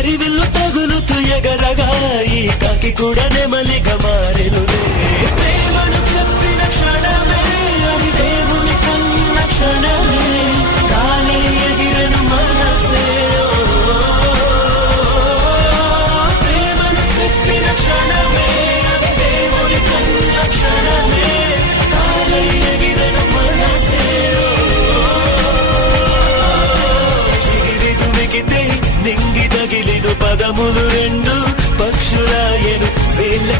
హరివిల్లు తగులుతూ ఎగరగా ఈ కాకి కూడా నెమలిగా మారెనులే. ప్రేమను చెప్పిన క్షణమే అది దేవుని కన్న క్షణమే, కానీ ఎగిరను మనసే. ప్రేమను చెప్పిన క్షణమే అది దేవుని కన్న క్షణమే, కానీ ఎగిరను మనసే. చిగిరి దుమికితే నింగి తగిలిను పదములు రెండు పక్షులాయను వేళ్ళ